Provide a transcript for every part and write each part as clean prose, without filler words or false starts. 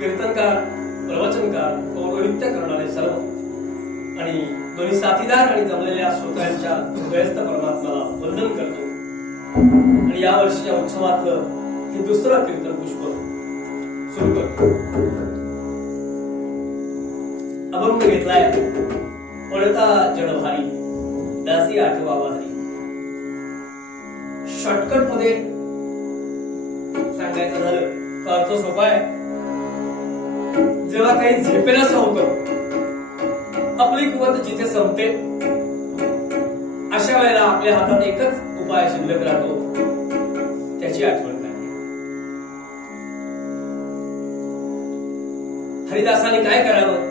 कीर्तनकार, प्रवचनकार, पौरोहित्य करणारे सर्व आणि दोन्ही साथीदार आणि जमलेल्या श्रोत्यांच्या हृदयस्थ परमात्म्याला वंदन करतो. आणि या वर्षीच्या उत्सवातलं हे दुसरं कीर्तन पुष्प सुरू करतो. अभंग घेतलाय पळता जडभारी दासी आठवा वारी. शॉर्टकट मध्ये सांगायचं झालं तर अर्थ सोपा आहे. जेव्हा काही झेपेनासं होतं, आपली कुवत जिथे संपते, अशा वेळेला आपल्या हातात एकच उपाय शिल्लक राहतो, त्याची आठवण करणे. हरिदासाने काय करावं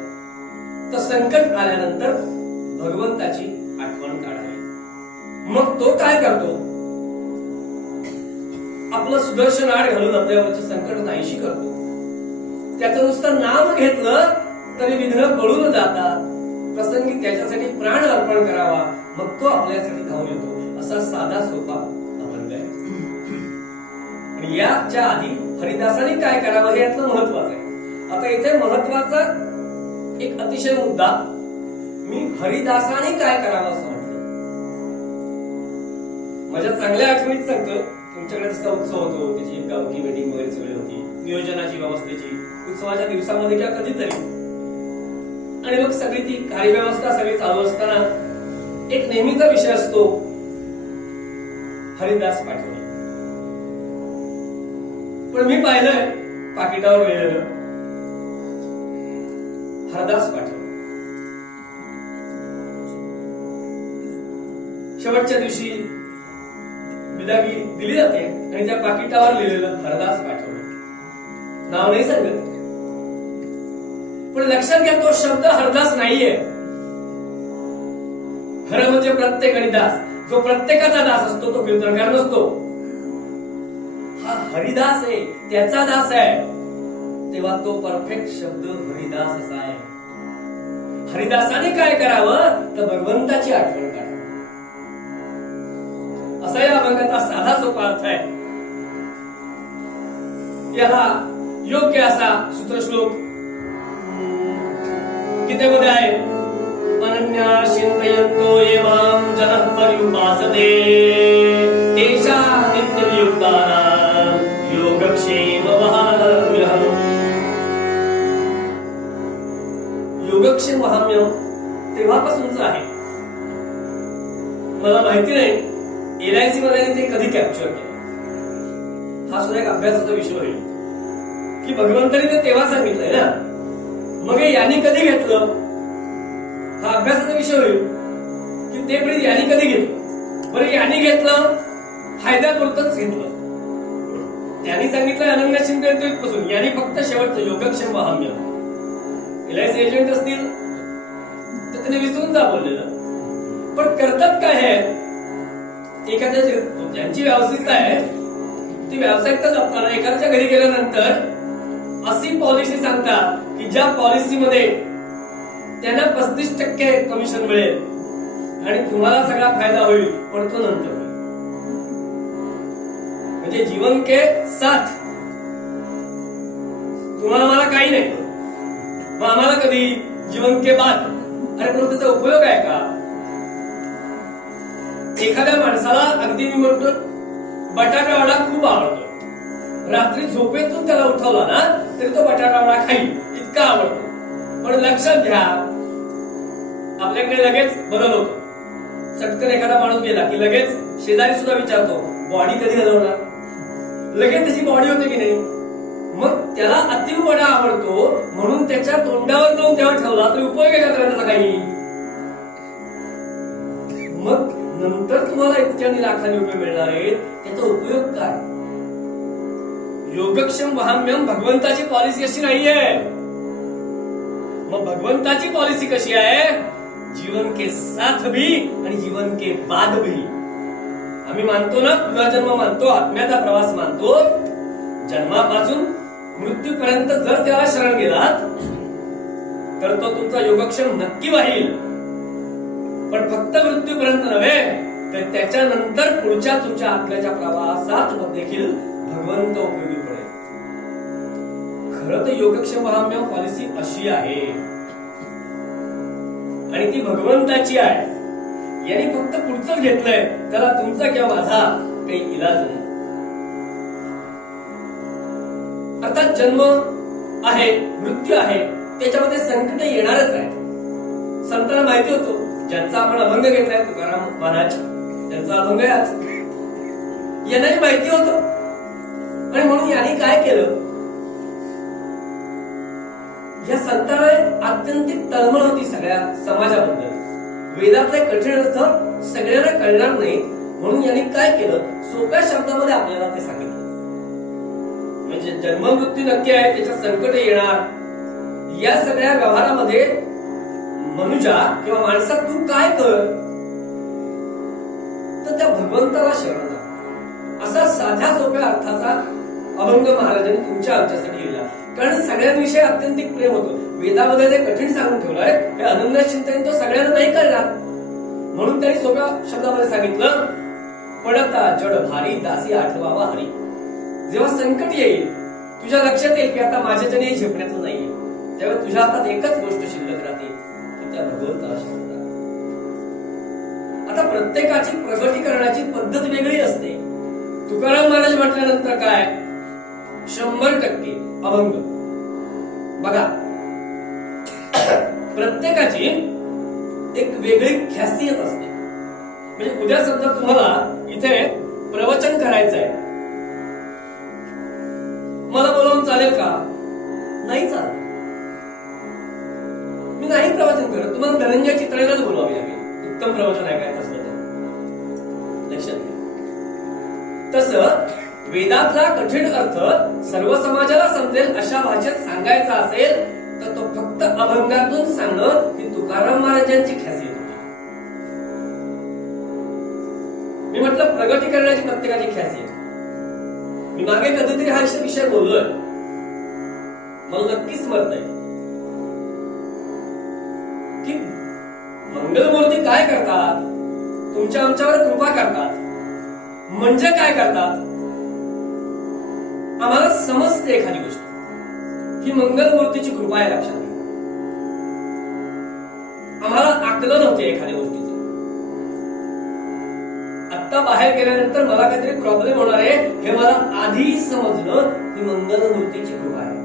तर संकट आल्यानंतर भगवंताची आठवण काढावी. मग तो काय करतो? आपलं सुदर्शन आड घालून आपल्यावरची संकट नाहीशी करतो. त्याचं नुसतं नाम घेतलं तरी विघ्न पळून जातात. प्रसंगी त्याच्यासाठी प्राण अर्पण करावा, मग तो आपल्यासाठी धावून येतो. असा साधा सोपा अभंग आहे. आणि याच्या आधी हरिदासाने काय करावं हे यातलं महत्वाचं आहे. आता इथे महत्वाचा एक अतिशय मुद्दा, मी हरिदासाने काय करावं असं म्हटलं. माझ्या चांगल्या आठवणीत सांगतो, तुमच्याकडे जसा उत्सव होतो, त्याची एक गावकी मीटिंग वगैरे सगळी होती, नियोजनाची व्यवस्थेची, उत्सवाच्या दिवसामध्ये किंवा कधीतरी. आणि मग सगळी ती कार्यव्यवस्था सगळी चालू असताना एक नेहमीचा विषय असतो हरिदास पाठवणे. पण मी पाहिलंय पाकिटावर लिहिलेलं हरदास पाठवणे. शेवटच्या दिवशी विदागी दिली जाते आणि त्या पाकिटावर लिहिलेलं हरदास पाठवणे. नाव नाही सांगत, पण लक्षात घ्या तो शब्द हरदास नाहीये. हर म्हणजे प्रत्येक आणि दास. जो प्रत्येकाचा दास असतो तो कीर्तनकार नसतो. हा हरिदास आहे, त्याचा दास आहे. तेव्हा तो परफेक्ट शब्द हरिदास असा आहे. हरिदासाने काय करावं तर भगवंताची आठवण करावी. असा या अभंगाचा साधा सोपा अर्थ आहे. याला योग्य असा सूत्रश्लोक गीतेमध्ये आहे. अनन्या चिंतयन्तो ये मां जनः पर्युपासते तेषा नित्ययुक्तानां योगक्षेम वहाम्यहम्. योगक्षेम वहाम्यहम् तेव्हापासूनच आहे. मला माहिती नाही LIC मध्ये ते कधी कॅप्चर केलं. हा सुद्धा एक अभ्यासाचा विषय होईल की भगवंताने ते तेव्हा सांगितलंय ना, मग यांनी कधी घेतलं. हा अभ्यासाचा विषय होईल की ते पण यांनी कधी घेतलं. बरं, यांनी घेतलं फायद्यापुरतच घेतलं. त्यांनी सांगितलं अनन्या चिंतयन्तो यांनी फक्त शेवटचं योगक्षेम वहाम्य. LIC एजंट असतील तर त्याने विसरून जा बोललेलं. पण करतात काय आहे, एखाद्या ज्यांची व्यावसायिकता आहे ती व्यावसायिकता जपताना एखाद्याच्या घरी गेल्यानंतर अशी पॉलिसी सांगतात की ज्या पॉलिसीमध्ये त्यांना 35% कमिशन मिळेल आणि तुम्हाला सगळा फायदा होईल, पण तो नंतर होईल. म्हणजे जीवन के साथ तुम्हाला मला काही नाही, मग आम्हाला कधी जीवन के बाद. अरे पण त्याचा उपयोग आहे का? एखाद्या माणसाला अगदी मी म्हणतो बटाटा वडा खूप आवडतो. रात्री झोपेतून त्याला उठवला ना तरी तो बटाटा वडा खाईल, इतका आवडतो. पण लक्षात घ्या, आपल्याकडे लगेच बदल होतो. चटकन एखादा माणूस गेला की लगेच शेजारी सुद्धा विचारतो बॉडी कधी हलवणार. लगेच त्याची बॉडी होते की नाही. मग त्याला अतिव वडा आवडतो म्हणून त्याच्या तोंडावर जाऊन तेव्हा ठेवला तरी उपयोग आहे का त्याचा काही. मग नंतर तुम्हाला इतक्यानी लाखांनी रुपये मिळणार आहेत, त्याचा उपयोग काय? योगक्षेम वहाम्यम भगवंताची पॉलिसी अशी नाहीये. मग भगवंताची पॉलिसी कशी आहे? जीवन के साथ भी आणि जीवन के बाद भी. आम्ही मानतो ना पुनर्जन्म मानतो, आत्म्याचा प्रवास मानतो. जन्मापासून मृत्यूपर्यंत जर त्याला शरण गेलात तर तो तुमचा योगक्षेम नक्की वाहील. पण फक्त मृत्यूपर्यंत नव्हे तर त्याच्यानंतर पुढच्या तुमच्या आत्म्याच्या प्रवासात देखील भगवंत उपयोगी पडेल. खरं तर योगक्षेमाम्य पॉलिसी अशी आहे आणि ती भगवंताची आहे. यांनी फक्त पुढचंच घेतलंय, त्याला तुमचा किंवा माझा काही इलाज नाही. अर्थात जन्म आहे, मृत्यू आहे, त्याच्यामध्ये संकट येणारच आहे. संतांना माहिती होतो, ज्यांचा आपण अभंग घेतलाय तुकाराम महाराज, त्यांचा अभंग आहे आज, यांनाही माहिती होतं. आणि म्हणून यांनी काय केलं, या संतांना आत्यंतिक तळमळ होती सगळ्या समाजाबद्दल. वेदातले कठीण अर्थ सगळ्यांना कळणार नाही, म्हणून यांनी काय केलं, सोप्या शब्दामध्ये आपल्याला ते सांगितलं. म्हणजे जन्म मृत्यू नक्की आहे, त्याच्यात संकट येणार, या सगळ्या व्यवहारामध्ये मनुजा किंवा माणसा तू काय कर, तर त्या भगवंताला शरण जा. असा साध्या सोप्या अर्थाचा अभंग महाराजांनी तुमच्या आमच्यासाठी लिहिला. कारण सगळ्यांविषयी अत्यंतिक प्रेम होतं. वेदामध्ये जे कठीण सांगून ठेवलंय हे अनन्य चिंतन तो सगळ्यांना नाही कळणार, म्हणून त्यांनी सोप्या शब्दामध्ये सांगितलं, पडता जड भारी दासी आठवावा हरी. जेव्हा संकट येईल, तुझ्या लक्षात येईल की आता माझ्याच्याने झेपण्याचं नाहीये, तेव्हा तुझ्या हातात एकच गोष्ट शिल्लक राहते, की त्या भगवंताला शरण जा. आता प्रत्येकाची प्रगतीकरणाची पद्धत वेगळी असते. तुकाराम महाराज म्हटल्यानंतर काय, 100% अभंग. बघा, प्रत्येकाची एक वेगळी खासियत असते. म्हणजे उद्या समजा तुम्हाला इथे प्रवचन करायचंय, मला बोलावून चालेल का? नाही चालत. मी नाही प्रवचन करत, तुम्हाला धनंजय चित्रालाच बोलावी लागेल उत्तम प्रवचन ऐकायचं असलं तर. लक्षात घ्या. तसं वेदातला कठीण अर्थ सर्व समाजाला समजेल अशा भाषेत सांगायचा असेल तर तो फक्त अभंगातून सांगणं ही तुकाराम महाराजांची खासियत होती. मी म्हटलं प्रगती करण्याची प्रत्येकाची खासियत. मी मागे कधीतरी हा विषय बोललोय, मला नक्की स्मरण आहे की मंगलमूर्ती काय करतात, तुमच्या आमच्यावर कृपा करतात. म्हणजे काय करतात, आम्हाला समजते एखादी गोष्ट ही मंगलमूर्तीची कृपा आहे, लक्षात घ्या. आम्हाला आकलन होते एखाद्या गोष्टीचं. आता बाहेर गेल्यानंतर मला काहीतरी प्रॉब्लेम होणार आहे हे मला आधी समजणं ही मंगलमूर्तीची कृपा आहे.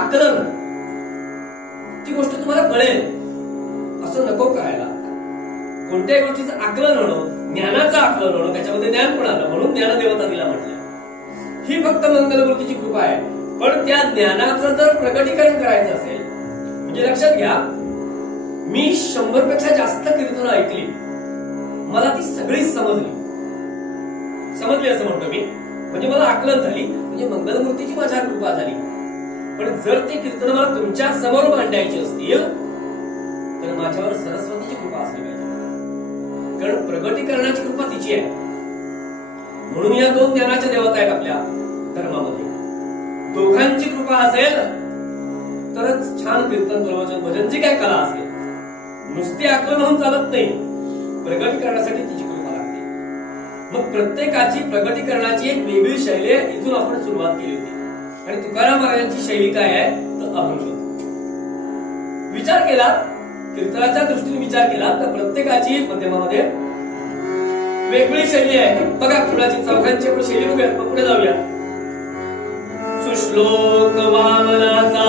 आकलन, ती गोष्ट तुम्हाला कळेल असं नको करायला. कोणत्याही गोष्टीचं आकलन होणं, ज्ञानाचं आकलन होणं, त्याच्यामध्ये ज्ञान पण आलं, म्हणून ज्ञानदेवता तिला म्हटलं. ही फक्त मंगलमूर्तीची कृपा आहे. पण त्या ज्ञानाचं जर प्रकटीकरण करायचं असेल, म्हणजे लक्षात घ्या, मी 100 पेक्षा जास्त कीर्तनं ऐकली, मला ती सगळीच समजली असं म्हणतो मी. म्हणजे मला आकलन झाली, म्हणजे मंगलमूर्तीची माझ्यावर कृपा झाली. पण जर ते कीर्तन मला तुमच्या समोर मांडायची असतील तर माझ्यावर सरस्वतीची कृपा असली पाहिजे. कारण प्रगटीकरणाची कृपा तिची आहे. म्हणून या 2 ज्ञानाच्या देवता आहेत आपल्या धर्मामध्ये. दोघांची कृपा असेल तरच छान कीर्तन, प्रवचन, भजन जी काय कला असेल, नुसती आकलन होऊन चालत नाही. प्रगटीकरणासाठी तिची कृपा लागते. मग प्रत्येकाची प्रगटीकरणाची एक वेगळी शैली आहे. इथून आपण सुरुवात केली होती. आणि तुकाराम महाराजांची शैली काय आहे तर अभंग. विचार केला, कीर्तनाच्या दृष्टीने विचार केला तर प्रत्येकाची माध्यमामध्ये वेगळी शैली आहे. बघा, कुणाची चौघांची आपण शैली बघूया. मग पुढे जाऊया. सुश्लोक वामनाचा,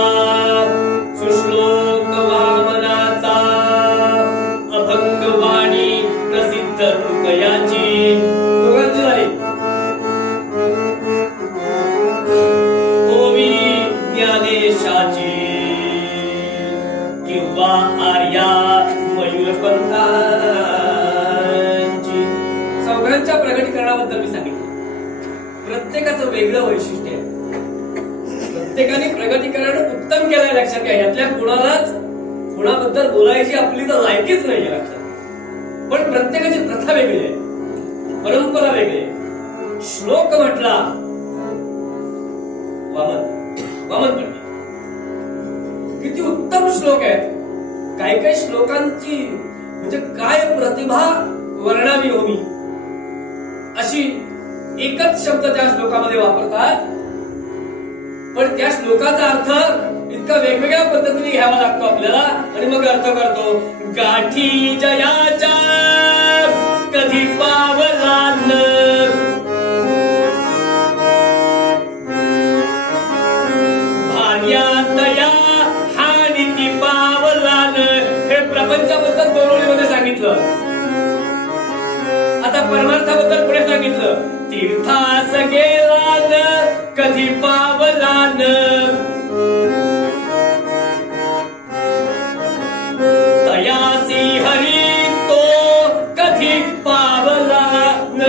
सुश्लोक वामनाचा, अभंगवाणी प्रसिद्ध तुकयाची. दोघांची झाली. ओवी ज्ञानेशाची किंवा आर्या मयूरपंतांची. चौघांच्या प्रगटीकरणाबद्दल मी सांगितलं. प्रत्येकाचं वेगळं वैशिष्ट्य आहे. प्रत्येकाने प्रगतीकरण उत्तम केलंय, लक्षात घ्या. यातल्या कुणाबद्दल बोलायची आपली तर लायकीच नाहीये, लक्षात. पण प्रत्येकाची प्रथा वेगळी आहे, परंपरा वेगळी आहे. श्लोक म्हटला वामन पंडित, किती उत्तम श्लोक आहेत. काही श्लोकांची म्हणजे काय प्रतिभा वर्णावी होमी अशी एकच शब्द त्या श्लोकामध्ये वापरतात. पण त्या श्लोकाचा अर्थ इतका वेगवेगळ्या पद्धतीने घ्यावा लागतो आपल्याला आणि मग अर्थ करतो. गाठी जयाच्या कधी पावलान, भार्या तया हानिती पावलान. हे प्रपंचाबद्दल दोन ओळीमध्ये सांगितलं. आता परमार्थाबद्दल पुढे सांगितलं. तीर्थास गेलान कधी पावलान, तयासी हरी तो कधी पावलान.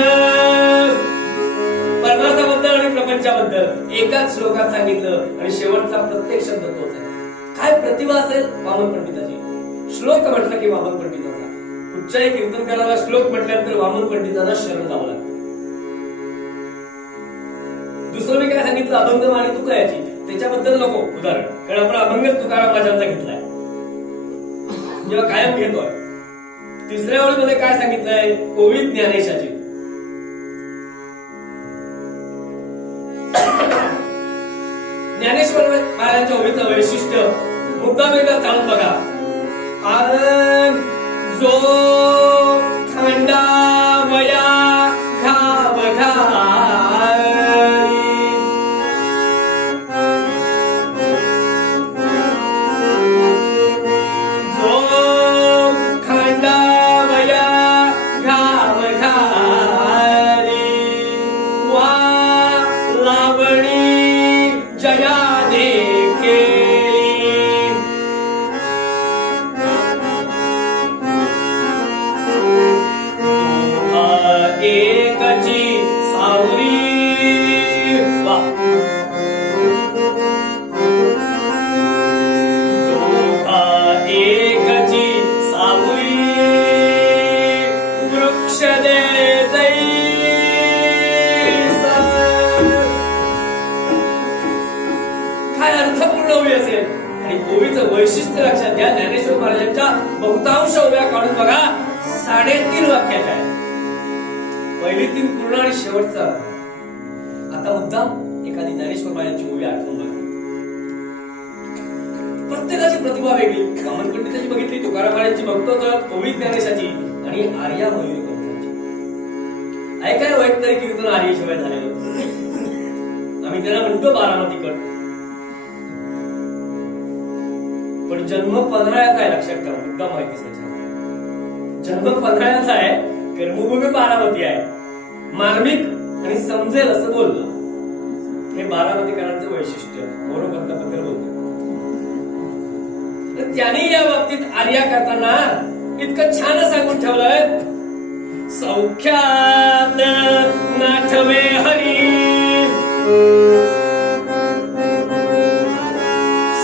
परमार्थाबद्दल आणि प्रपंचाबद्दल एकाच श्लोकात सांगितलं आणि शेवटचा प्रत्येक शब्द तोच आहे. काय प्रतिभा असेल वामन पंडिताची. श्लोक म्हटलं की वामन पंडिताचा. कुठच्याही कीर्तनकाराला श्लोक म्हटल्यानंतर वामन पंडितांना शरण जावं लागतं. दुसरं मी काय सांगितलं, अभंग आणि तुकाराची, त्याच्याबद्दल नको उदाहरण, कारण आपण अभंगच तुकाराम राजांचा घेतलाय जेव्हा कायम घेतोय. तिसऱ्या ओळीमध्ये काय सांगितलंय, कोविद ज्ञानेशाची. ज्ञानेश्वर महाराजांच्या ओळीचं वैशिष्ट्य मुद्दाम एकदा चालून बघा. जो खांडावया घाव घाली, जो खांडावया घाव घाली, वा लावणी जयाने केली, एकची सावरी. वा दोघा एकची सावरी, वृक्ष दे जैसा. काय अर्थपूर्ण ओवी असेल. आणि ओवीचं वैशिष्ट्य लक्षात घ्या. ज्ञानेश्वर महाराजांच्या बहुतांश ओव्या काढून बघा, 3.5 वाक्याच्या आहेत. पहिली 3 पूर्ण आणि शेवटचा. आता मुद्दाम एखादी ज्ञानेश्वर महाराजांची ओवी आठवून बघा. प्रत्येकाची प्रतिभा वेगळी. वामन पंडिताची बघितली, तुकाराम महाराजांची बघतो तर कोविद ज्ञानेशाची आणि आर्या मयूर पंथांची. ऐकाय वाईट तरी कीर्तन आर्यशिवाय झालेलं. आम्ही त्याला म्हणतो बारामती कट. पण जन्म पन्हाळ्याचा आहे, लक्षात ठेवा. मुद्दा माहिती जन्म पन्हाळ्याचा आहे, कर्मभूमी बारामती आहे. मार्मिक आणि समजेल असं बोललं. हे बारामतीकरांचं वैशिष्ट्य. गौरवपंताबद्दल बोलतो. तर त्यांनी या बाबतीत आर्या करताना इतकं छान सांगून ठेवलंय. सौख्यात नाठवे हरी,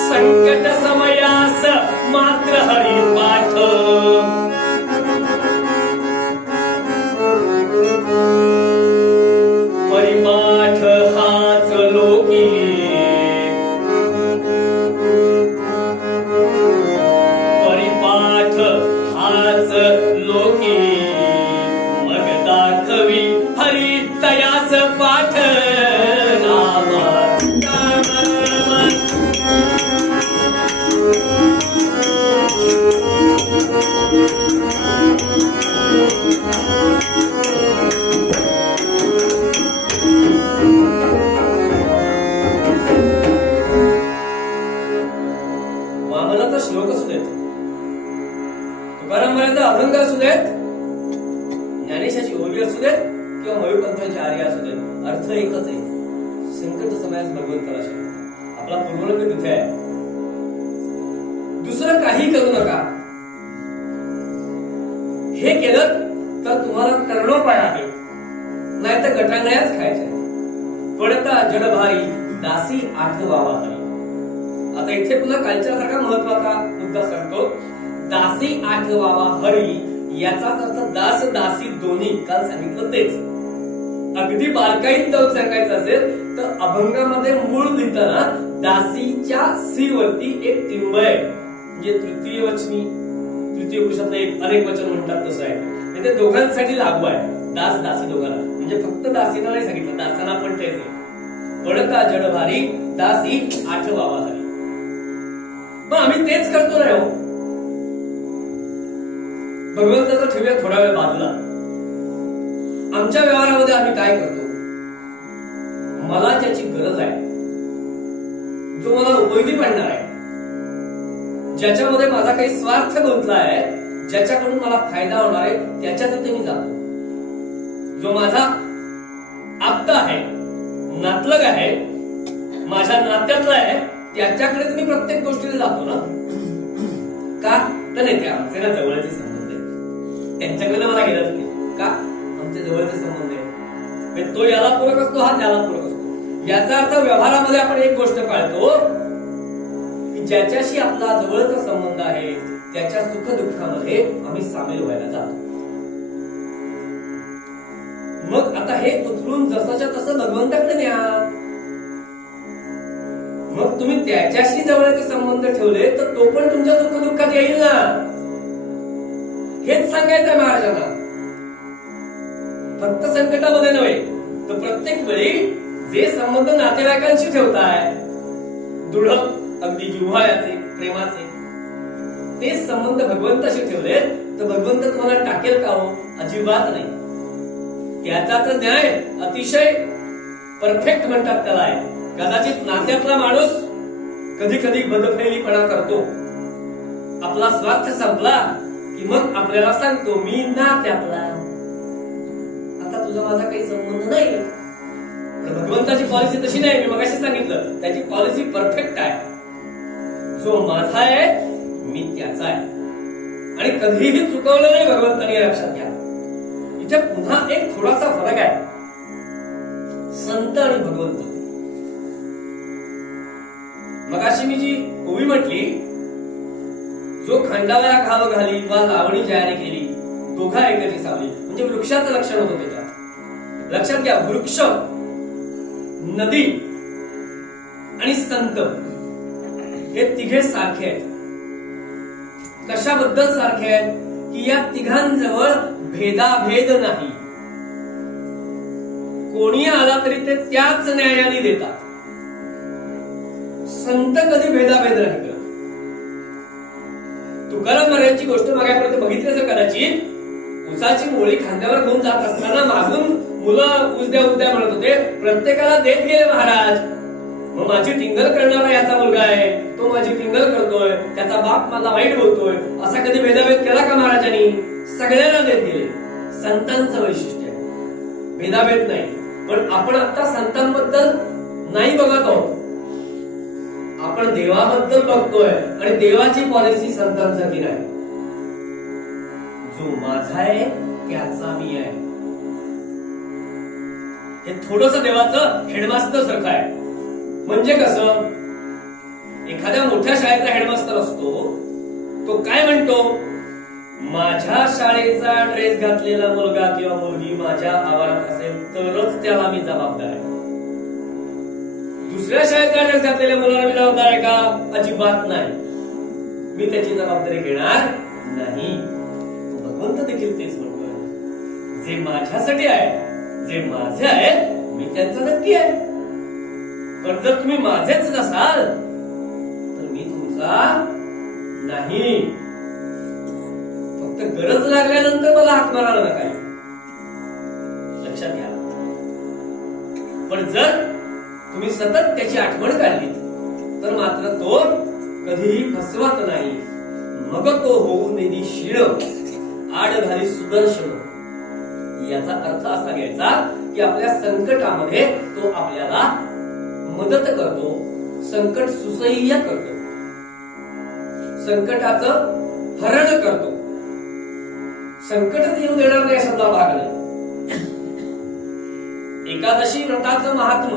संकट समयास मात्र हरी पाठ, परिपाठ हाच लोकी, परिपाठ हाच लोकी, मग दाखवी हरी तयास पाठ. वामनाचा श्लोक असू देत, तुकाराम महाराजांचा अभंग असू देत, ज्ञानेशाची ओवी असू देत किंवा मयूरपंथांची आर्या असू देत, अर्थ एकच आहे. संकट समयास भगवंताला शरण. आपला पूर्वलंब तिथे आहे. दुसरं काही करू नका. हे केलं तर तुम्हाला तरणोपाय आहे, नाहीतर गटांगळ्याच खायच्या. पडता जडभारी दासी आठवावा हरी. आता इथे पुन्हा कालच्यासारखा महत्वाचा मुद्दा सांगतो. दासी आठवावा हरी याचाच अर्थ दास दासी दोन्ही. काल सांगितलं तेच. अगदी बारकाईत जाऊन सांगायचं असेल तर अभंगामध्ये मूळ लिहिताना दासीच्या सी वरती एक टिंब आहे. म्हणजे तृतीय वचनी, तृतीय पुरुषातलं एक अनेक वचन म्हणतात तसं आहे. म्हणजे दोघांसाठी लागू आहे. दास दासी दोघांना. म्हणजे फक्त दासीला नाही सांगितलं, दासांना पण तेच आहे. पडता जडभारी दासी आठवावा हरी. मग आम्ही तेच करतो नाही हो. भगवंताचा ठेवूया थोडा वेळ बाजूला. आमच्या व्यवहारामध्ये आम्ही काय करतो? मला ज्याची गरज आहे, जो मला उपयोगी पडणार आहे, ज्याच्यामध्ये माझा काही स्वार्थ गुंतला आहे, ज्याच्याकडून मला फायदा होणार आहे, त्याच्या तिथे मी जातो. जो माझा आप्त आहे, नातलग आहे, माझ्या नात्यातला आहे, त्याच्याकडे मी प्रत्येक गोष्टीला जातो ना. का? तर नाही, ते आमचे ना जवळचे संबंध आहेत, त्यांच्याकडे मला गेलंच नाही. का? आमचे जवळचे संबंध आहेत. तो याला पूरक असतो, हा त्याला पूरक असतो. याचा अर्थ व्यवहारामध्ये आपण एक गोष्ट पाळतो की ज्याच्याशी आपला जवळचा संबंध आहे त्याच्या सुखदुःखामध्ये आम्ही सामील व्हायला जातो. मग आता हे उचलून जसंच्या तसं भगवंताकडे न्या. मग तुम्ही त्याच्याशी जवळचे संबंध ठेवले तर तो पण तुमच्या सुखदुःखात येईल ना. हेच सांगायचं महाराजांना. फक्त संकटामध्ये नव्हे तर प्रत्येक वेळी जे संबंध नातेवाईकांशी ठेवताय, दृढ अगदी जिव्हाळ्याचे, प्रेमाचे, ते संबंध भगवंताशी ठेवले तर भगवंत तुम्हाला टाकेल का हो? अजिबात नाही. त्याचा तर न्याय अतिशय परफेक्ट म्हणतात त्याला आहे. कदाचित नात्यातला माणूस कधी कधी बदफैलीपणा करतो. आपला स्वार्थ संपला की मग आपल्याला सांगतो मी नात्यातला, आता तुझा माझा काही संबंध नाही. भगवंताची पॉलिसी तशी नाही. मी मगाशी सांगितलं त्याची पॉलिसी परफेक्ट आहे. जो माझा आहे मी त्याचा आहे आणि कधीही चुकवलं नाही भगवंताने. लक्षात घ्या, इथे पुन्हा एक थोडासा फरक आहे संत आणि भगवंत. मगाशी मी जी ओवी म्हटली, जो खांडाला घाव घाली वा लावणी जारी केली, दोघा एकाची सावली, म्हणजे वृक्षाचं लक्षण होतं त्याच्यात. लक्षात घ्या, वृक्ष, नदी आणि संत हे तिघे सारखे आहेत. कशाबद्दल सारखे आहेत? की या तिघांजवळ भेदाभेद नाही. कोणी आला तरी ते त्याच न्यायाने देतात. संत कधी भेदाभेद नाही करत. तुकाराम महाराजांची गोष्ट मागापर्यंत बघितली असेल कदाचित. उसाची मोळी खांद्यावर घेऊन जात असताना मागून मुलं उद्या उद्या म्हणत होते, प्रत्येकाला देत गेले महाराज. मग माझी टिंगल करणारा याचा मुलगा आहे, तो माझी टिंगल करतोय, त्याचा बाप मला वाईट बोलतोय, असा कधी भेदाभेद केला का महाराजांनी? सगळ्यांना देत गेले. संतांचं वैशिष्ट्य आहे, भेदाभेद नाही. पण आपण आता संतांबद्दल नाही बघत आहोत, आपण देवाबद्दल बघतोय. आणि देवाची पॉलिसी संतांसाठी नाही. जो माझा आहे त्याचा मी आहे. हे थोडंसं देवाचं हेडमास्टर सारखं आहे. म्हणजे कसं, एखाद्या मोठ्या शाळेचा हेडमास्टर असतो, तो काय म्हणतो, माझ्या शाळेचा ड्रेस घातलेला मुलगा किंवा मुलगी माझ्या आवारात असेल तरच त्याला मी जबाबदार आहे. दुसऱ्या शाळेचा ड्रेस घातलेल्या मुलाला मी जबाबदार आहे का? अजिबात नाही. मी त्याची जबाबदारी घेणार नाही. भगवंत देखील तेच म्हणतोय, जे माझ्यासाठी आहे, जे माझे आहे, मी त्यांचा नक्की आहे. पण जर तुम्ही माझेच नसाल तर मी तुमचा नाही. फक्त गरज लागल्यानंतर मला हाक मारायला नका, लक्षात घ्या. पण जर तुम्ही सतत त्याची आठवण काढली तर मात्र तो कधीही फसवत नाही. मग तो होऊ निधी शिळ आड घाली सुदर्शन. याचा अर्थ असा घ्यायचा की आपल्या संकटामध्ये तो आपल्याला मदत करतो, संकट सुसह्य करतो, संकटाचं हरण करतो. संकटच येऊ देणार नाही असा भाग नाही. एकादशी व्रताचं महात्म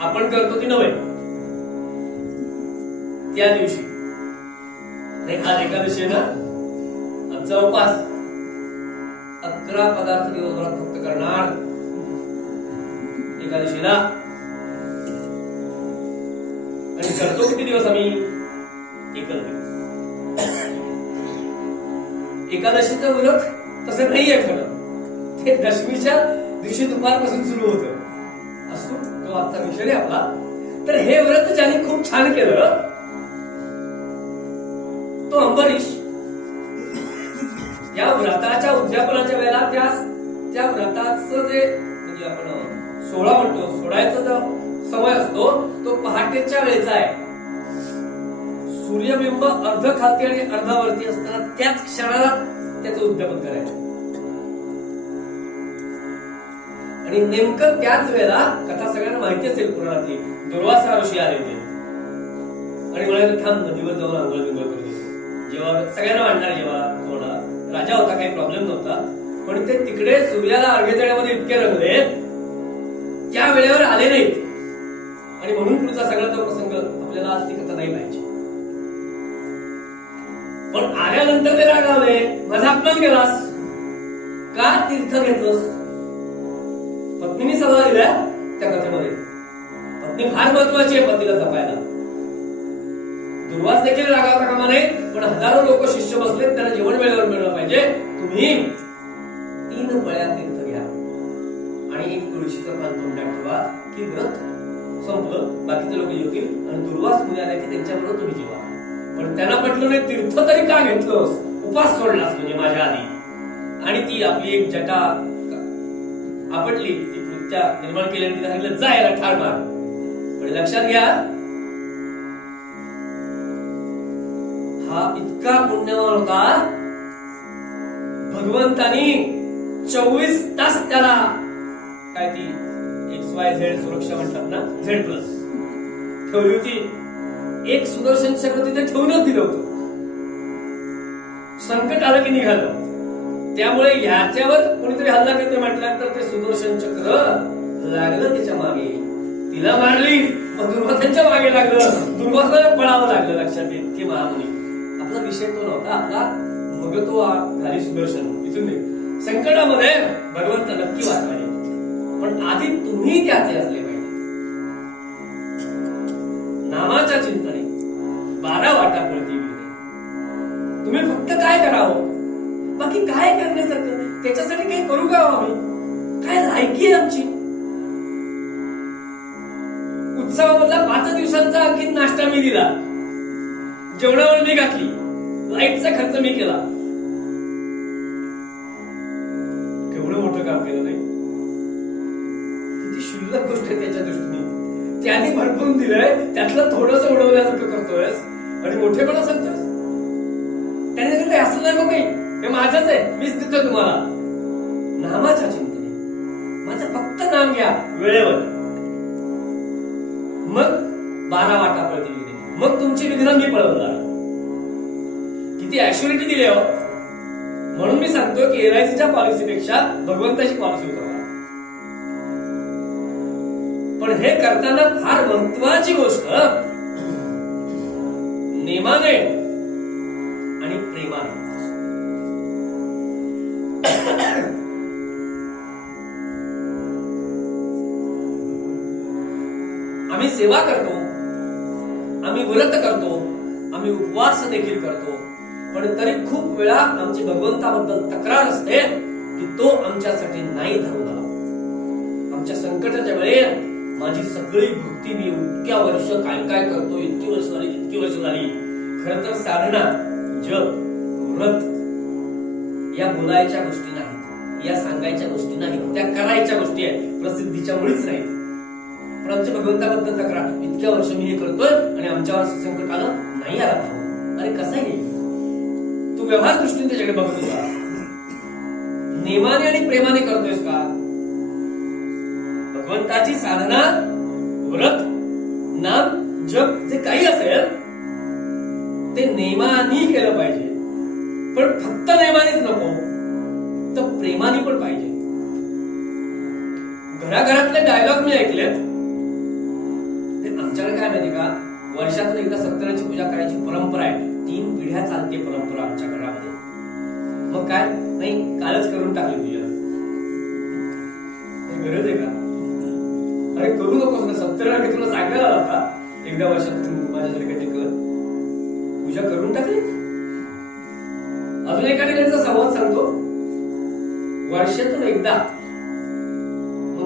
आपण करतो की नव्हे? त्या दिवशी आज एकादशी ना, आमचा उपास 11 पदार्थ दिवसभरात फक्त करणार एकादशीला. आणि करतो किती दिवस आम्ही? एकच दिवस. एकादशीचं व्रत तसं नाहीये खरं. ते दशमीच्या दिवशी दुपारपासून सुरू होतं. असो, तो आजचा विषय नाही आपला. तर हे व्रत ज्याने खूप छान केलं तो अंबरीश. या व्रताच्या उद्यापनाच्या वेळेला त्या व्रताचं जे म्हणजे आपण सोहळा म्हणतो, सोडायचा जो समय असतो तो पहाटेच्या वेळेचा आहे. सूर्यबिंब अर्ध खालती आणि अर्धावरती असताना त्याच क्षणाला त्याचं उद्यापन करायचं. आणि नेमकं त्याच वेळेला, कथा सगळ्यांना माहिती असेल पुराणातली, दुर्वासा ऋषी आले होते आणि म्हणाले थांब नदीवर जाऊन आंघोळ बिंघोळ करून येतो. जेव्हा सगळ्यांना वाटणार, जेव्हा थोडा राजा होता, काही प्रॉब्लेम नव्हता, पण ते तिकडे सूर्याला अर्घ्य देण्यामध्ये इतके रंगले त्या वेळेवर आले नाहीत. आणि म्हणून पुढचा सगळा तो प्रसंग आपल्याला आज ती कथा नाही पाहिजे. पण आल्यानंतर ते रागावले, माझा अपमान केलास का, तीर्थ घेतलंस. पत्नीने सल्ला दिला त्या कथेमध्ये. पत्नी फार महत्वाची आहे पतीला जपायला. दुर्वास देखील रागावता कामा नये, पण हजारो लोक शिष्य बसलेत, त्यांना जेवण वेळेवर मिळलं पाहिजे. तुम्ही 3 पळ्या तीर्थ घ्या आणि 1 तुळशीचं पान तोंडात ठेवा की व्रत संपलं. बाकीचे लोक येतील आणि दुर्वास मुनी आल्या की त्यांच्याबरोबर तुम्ही जेवा. पण त्यांना पटलं नाही. तीर्थ तरी का घेतलंस, उपास सोडलास म्हणजे माझ्या आधी. आणि ती आपली एक जटा आपटली, ती कृत्या निर्माण केली आणि तिला सांगितलं जायला ठार मार. पण लक्षात घ्या, हा इतका पुण्यवान होता, भगवंतानी 24 तास त्याला काय ती XYZ सुरक्षा म्हणतात ना, Z+ ठेवली होती. एक सुदर्शन चक्र तिथे ठेवूनच दिलं होतं. संकट आलं की निघालं. त्यामुळे ह्याच्यावर कोणीतरी हल्ला करते म्हटल्यानंतर ते सुदर्शन चक्र लागलं त्याच्या मागे, तिला मारली, मग दुर्वासाच्या मागे लागलं, दुर्वासाला पळावं लागलं. लक्षात येत की महामुनी आपला विषय तो नव्हता. आपला मग तो झाली सुदर्शन. इथून संकटामध्ये भगवंत नक्की वाचवायचे, पण आधी तुम्ही त्याचे असले पाहिजे. नामाच्या चिंतने 12 वाटा कळती. तुम्ही फक्त काय करावं, बाकी काय करण्यासारखं, त्याच्यासाठी काही करू का आम्ही, काय लायकी आहे आमची. उत्सवामधला 5 दिवसांचा आणखी नाश्ता मी दिला, जेवणावर मी घातली, लाईटचा खर्च मी केला. केवढं मोठं काम केलं नाही. किती शुल्लक गोष्ट आहे त्याच्या दृष्टीने. त्यांनी भरपूर दिलंय, त्यातलं थोडंसं उडवल्यासारखं करतोयस आणि मोठेपणा सांगतोयस. त्याने सांगितलं असं नाही बघ, काही हे माझंच आहे, मीच देतो तुम्हाला. नामाच्या चिंतने माझं फक्त नाम घ्या वेळेवर, मग 12 वाटा पळतील. मग तुमची विघ्न मी पळवणार. किती ऍश्युरिटी दिली हो. म्हणून मी सांगतो की LICच्या पॉलिसीपेक्षा भगवंताची पॉलिसी उतरवा. पण हे करताना फार महत्वाची गोष्ट नेमाने आणि प्रेमाने. आम्ही सेवा करतो, आम्ही व्रत करतो, आम्ही उपवास देखील करतो, पण तरी खूप वेळा आमची भगवंताबद्दल तक्रार असते की तो आमच्यासाठी नाही धावून आला. आमच्या संकटाच्या वेळेत माझी सगळी भक्ती मी इतक्या वर्ष काय काय करतो, इतकी वर्ष झाली, इतकी वर्ष झाली. खरं तर साधना, जप, व्रत या बोलायच्या गोष्टी नाहीत, या सांगायच्या गोष्टी नाहीत, त्या करायच्या गोष्टी आहेत, प्रसिद्धीच्या मुळीच नाहीत. पण आमच्या भगवंताबद्दल तक्रार, इतक्या वर्ष मी हे करतोय आणि आमच्यावर संकट आलं, नाही आला धावून. अरे कसं आहे तू व्यवहार दृष्टीने त्याच्याकडे बघत होता. नेमाने आणि प्रेमाने करतोयस का. भगवंताची साधना, व्रत, नाम, जप जे काही असेल ते नेमाने केलं पाहिजे. पण फक्त नेमानेच नको, तर प्रेमाने पण पाहिजे. घराघरातले डायलॉग मी ऐकलेत. आमच्याकडे काय माहिती का, वर्षातून एकदा सत्यनारायणाची पूजा करायची परंपरा आहे. 3 पिढ्या चालते परंपरा आमच्या घरामध्ये. मग काय नाही, कालच करून टाकली पूजा. गरज आहे का. अरे करू नकोस ना. सत्यनारायण तुला सांगायला आला होता एकदा वर्षातून माझ्यासाठी काही कर, पूजा करून टाकली. अजून एका ठिकाणचा संवाद सांगतो. वर्षातून एकदा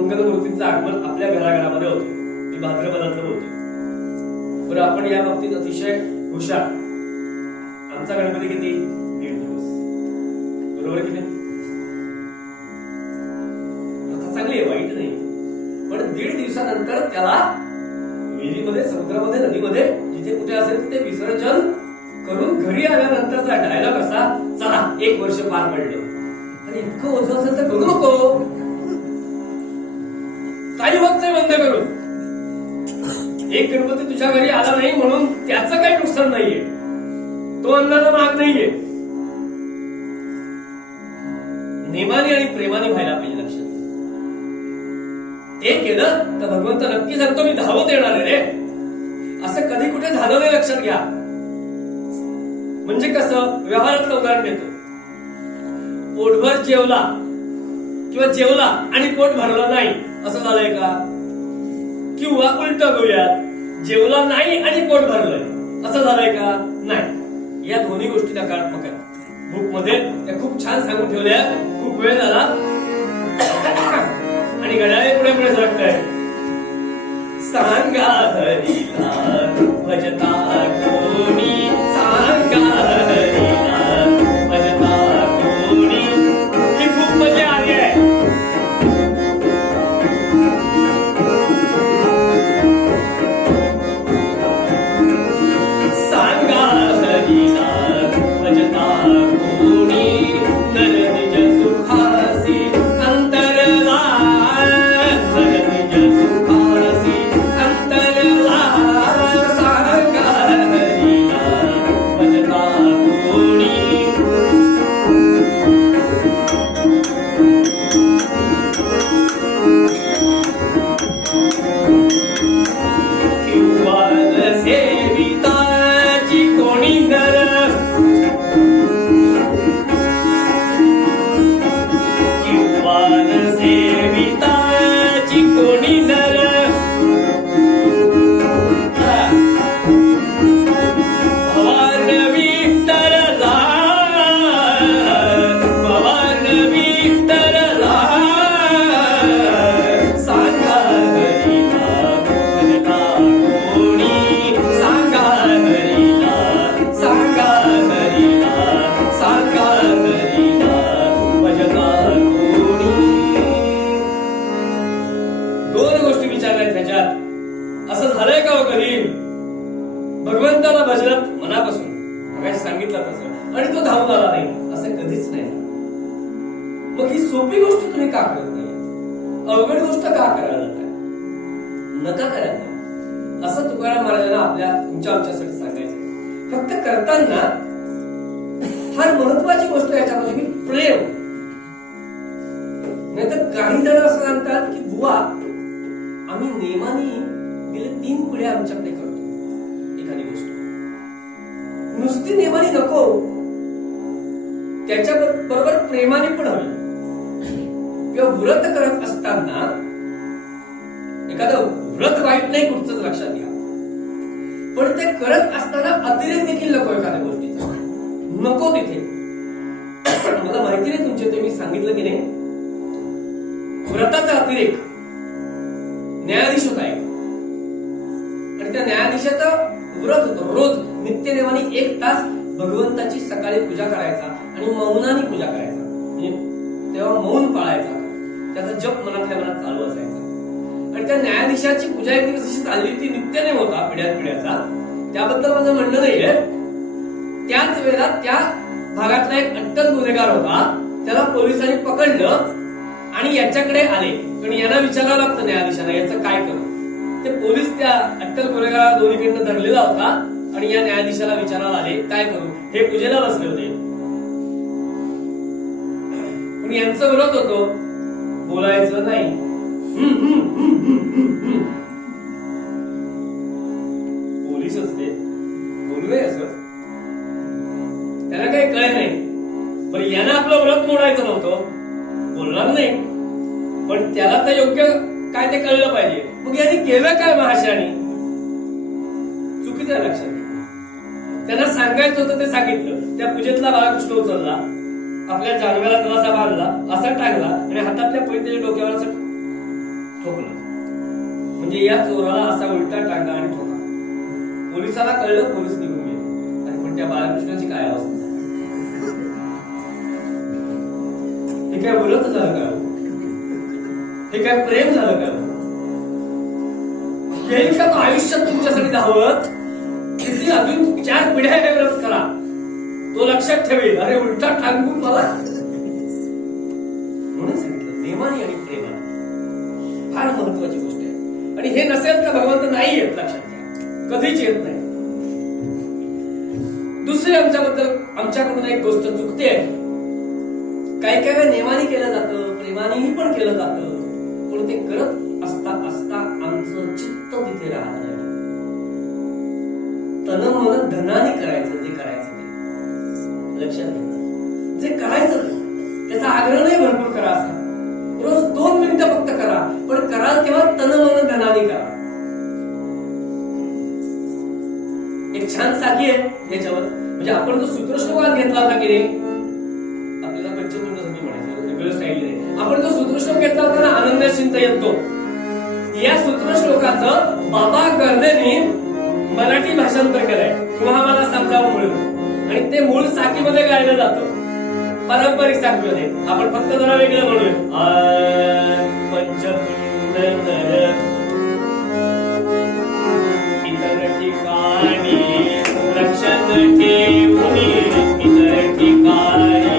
मंगलमूर्तींचं आगमन आपल्या घराघरामध्ये होते. मी भाद्रपदातलं बोलते. बरं, आपण या बाबतीत अतिशय हुशार. आमचा गणपती किती? 1.5 दिवस. बरोबर की नाही? कथा चांगली आहे, वाईट नाही, पण 1.5 दिवसानंतर त्याला विहिरीमध्ये, समुद्रामध्ये, नदीमध्ये जिथे कुठे असेल तिथे विसर्जन करून घरी आल्यानंतरचा डायलॉग असा, चला 1 वर्ष पार पडलं. आणि इतकं ओझं असेल तर करू नको, काही होत नाही बंद करून. एक गणपती तुझ्या घरी आला नाही म्हणून त्याचं काही नुकसान नाहीये, तो अन्नाचा माग नाहीये. नेमाने आणि प्रेमाने व्हायला पाहिजे. लक्षात हे केलं तर भगवंत नक्की सांगतो मी धावत येणार आहे रे. असं कधी कुठे झालं नाही, लक्षात घ्या. म्हणजे कसं, व्यवहारातलं उदाहरण देतो. पोटभर जेवला किंवा जेवला आणि पोट भरलं नाही, असं झालंय का? किंवा उलट करूयात, जेवला नाही आणि पोट भरलंय, असं झालंय का? नाही. या दोन्ही गोष्टी नकारात्मक आहेत. बुक मध्ये त्या खूप छान सांगून ठेवल्या. खूप वेळ झाला आणि घड्याळे पुढे पुढे सरकतंय. सांगा हरीला भजता कोणी, सांगा हरीला भजता कोणी. ही खूप मजा आली आहे. सांगा हरीला भजता कोणी, नर निज सुखासी अंतरला, नर निज सुखासी अंतरला. सांगा हरीला भजता कोणी. किंवा सेविताची कोणी नर, किंवा सेविताची कोणी नर. भवानवी तरला, भवानवी तरला. सांगा हरीला भजता कोणी, सांगा हरीला, सांगा हरीला, सांगा हरीला भजता कोणी. 2 गोष्टी विचारल्या त्याच्यात. असं झालंय का हो कधी? भगवंताला भजनात मनापासून मगाशी सांगितलं तसं, आणि तो धावून आला नाही, असं कधीच नाही. मग ही सोपी गोष्ट तुम्ही का करत नाही? अवघड गोष्ट का करायला जाताय? नका करायला. असं तुकाराम महाराजांना आपल्या तुमच्या आमच्यासाठी सांगायचं. फक्त करताना फार महत्वाची गोष्ट याच्यामध्ये की प्रेम. नाहीतर काही जण असं सांगतात की बुवा आम्ही नेमाने गेले 3 पिढ्या आमच्याकडे करतो एखादी गोष्ट. नुसती नेमाने नको, त्याच्या बरोबर प्रेमाने पण हवी. किंवा व्रत करत असताना एखादं व्रत वाईट नाही, कुठचंच लक्षात घ्या, पण ते करत असताना अतिरेक देखील नको. एखाद्या गोष्टीचा नको तिथे. मला माहिती नाही तुमचे, ते मी सांगितलं की नाही, व्रताचा अतिरेक न्यायाधीश होता एक, आणि त्या न्यायाधीशाचा व्रत होतो. रोज नित्यनेमाने 1 तास भगवंताची सकाळी पूजा करायचा आणि मौनाने पूजा करायचा. म्हणजे तेव्हा मौन पाळायचा, त्याचा जप मनातल्या मनात चालू असायचा. आणि त्या न्यायाधीशाची पूजा एक दिवस अशी चालली, ती नित्यनेम होता पिढ्याचा. त्याबद्दल माझं म्हणणं नाहीये. त्याच वेळेला त्या भागातला एक अट्टल गुन्हेगार होता, त्याला पोलिसांनी पकडलं आणि याच्याकडे आले. पण यांना विचारावं लागतं न्यायाधीशाला, याचं काय करू. ते पोलीस त्या अट्टल गुन्हेगाराला दोन्हीकडनं धरलेला होता आणि या न्यायाधीशाला विचारायला आले काय करू. हे पूजेला बसले होते, पण यांचं व्रत होतो, बोलायचं नाही. पोलीस असते, बोलू नये असं, त्यांना काही कळे नाही. बरं, यांना आपलं व्रत मोडायचं नव्हतं, बोलणार नाही, पण त्याला तर योग्य काय ते कळलं पाहिजे. मग यांनी केलं काय महाशानी? चुकीचं आहे, लक्षात घ्या. त्यांना सांगायचं होतं ते सांगितलं. त्या पूजेतला बाळकृष्ण उचलला, आपल्या जानव्याला तलासा बांधला, असा टाकला आणि हातातल्या पैतीच्या डोक्यावर असं म्हणजे या चोराला असा उलटा टांगा आणि ठोका. पोलिसाला कळलं, पोलीस निघून गेले. आणि पण त्या बाळकृष्णाची काय अवस्था. हे काय बोलत झालं का? हे काय प्रेम झालं का? येईल का तो आयुष्यात तुमच्यासाठी धावत? किती अजून 4 पिढ्या हे व्रत करा, तो लक्षात ठेवेल. अरे उलटा टांगून मला. म्हणून सांगितलं नेमाने आणि प्रेमाने फार महत्वाची गोष्ट आहे. आणि हे नसेल तर भगवंत नाही येत, लक्षात घ्या, कधीच येत नाही. दुसरी आमच्याकडून एक गोष्ट चुकते. काही काही वेळा नेमाने केलं जातं, प्रेमानेही पण केलं जातं, पण ते करत असता असता आमचं चित्त तिथे राहत नाही. तन मन धनाने करायचं जे करायचं ते लक्षात घ्या. जे करायचं त्याचा आग्रह नाही भरपूर करा असा. रोज 2 मिनिटं फक्त करा, पण कराल तेव्हा तन मन धनाने करा. एक छान साखी आहे याच्यावर. म्हणजे आपण जो सूत्रश्लोक आज घेतला होता की नाही, आपल्याला पंचतुंड संधी म्हणायचं वेगळं स्टाईल आहे. आपण जो सूत्रश्लोक घेतला होता ना, अनन्य चिंतयतो, या सूत्रश्लोकाचं बाबा गर्देनी मराठी भाषांतर केलंय किंवा मला समजावून मिळून. आणि ते मूळ साखीमध्ये गायलं जातं, पारंपरिक साखीमध्ये. आपण फक्त जरा वेगळं म्हणूया. पंचतुंड इतर ठिकाणी रक्षण ठेवूनी, इतर ठिकाणी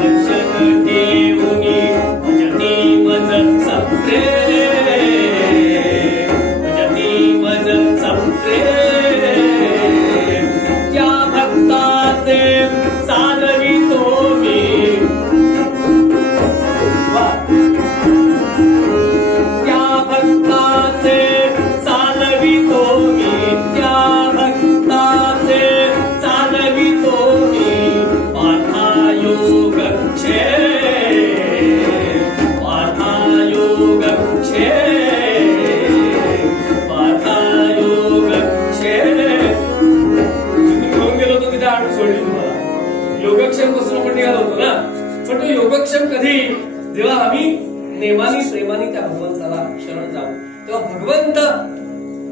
रक्षण ठेवूनी भजती मज सप्रेम, भजती मज सप्रेम. त्या भक्ताचे साधवितो मी, त्या भक्ताचे साधवितो मी, त्या भक्ताचे साधवितो मी. पाठायोग छे, पाठायोग छे, पाठायोग छे. घेऊन गेलो होतो तिथे आठवण सोडली तुम्हाला. योगक्षेम पासून आपण निघालो होतो ना. पण तो योगक्षेम कधी, जेव्हा आम्ही नेमानी प्रेमाने त्या भगवंताला शरण जाऊ, तेव्हा भगवंत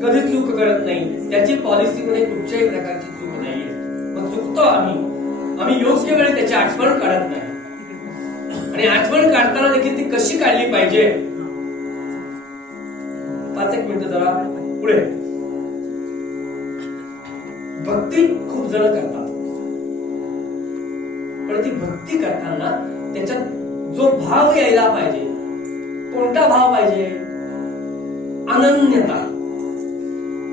कधी चूक करत नाही. त्याची पॉलिसीमध्ये कुठच्याही प्रकारची चूक नाहीये. मग चुकतो आम्ही योग्य वेळी त्याची आठवण काढत नाही. आणि आठवण काढताना देखील ती कशी काढली पाहिजे. 5 मिनिटं जरा पुढे. भक्ती खूप जण करतात, पण ती भक्ती करताना त्याच्यात जो भाव यायला पाहिजे, कोणता भाव पाहिजे? अनन्यता.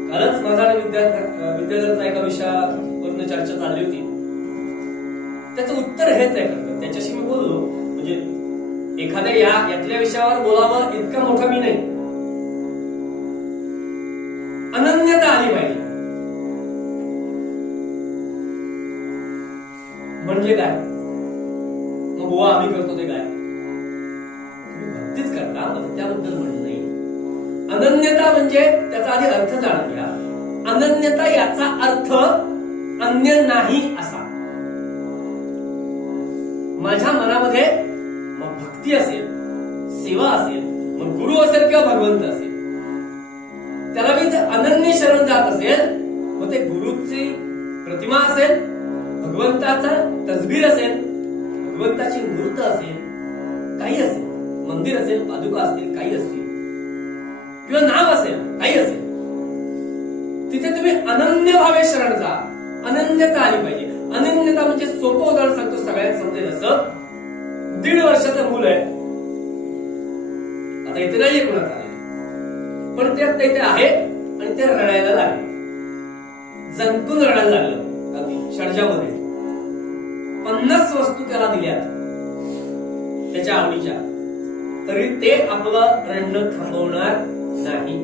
कालच माझा विद्यार्थ्याचा एका विषयावरून चर्चा चालली होती. त्याचं उत्तर हेच आहे. त्याच्याशी मी बोललो, म्हणजे एखाद्या यातल्या विषयावर बोलावं इतका मोठा मी नाही. अनन्यता आली पाहिजे. म्हणजे काय? मग बुवा आम्ही करतो ते काय? भक्तीच करता, मग त्याबद्दल म्हणणं नाही. अनन्यता म्हणजे त्याचा आधी अर्थ जाणून घ्या. अनन्यता याचा अर्थ अन्य नाही असा. माझ्या मनामध्ये मग भक्ती असेल, सेवा असेल, मग गुरु असेल किंवा भगवंत असेल, त्याला मी जर अनन्य शरण जात असेल, मग ते गुरुची प्रतिमा असेल, भगवंताचा तसबीर असेल, भगवंताची मूर्त असेल, काही असेल, मंदिर असेल, पादुका असतील, काही असतील, किंवा नाव असेल, काही असेल, तिथे तुम्ही अनन्य भावे शरण जा. अनन्यता आली पाहिजे. अनन्यता म्हणजे सोपं उदाहरण सांगतो, सगळ्यांना समजेल असं. 1.5 वर्षाचं मूल आहे. आता इथे नाहीये कुणाचा, पण ते आता इथे आहे आणि ते रडायला लागले, जंतून रडायला लागलं. अगदी षडजामध्ये 50 वस्तू त्याला दिल्या त्याच्या आवडीच्या, तरी ते आपलं रडणं थांबवणार नाही.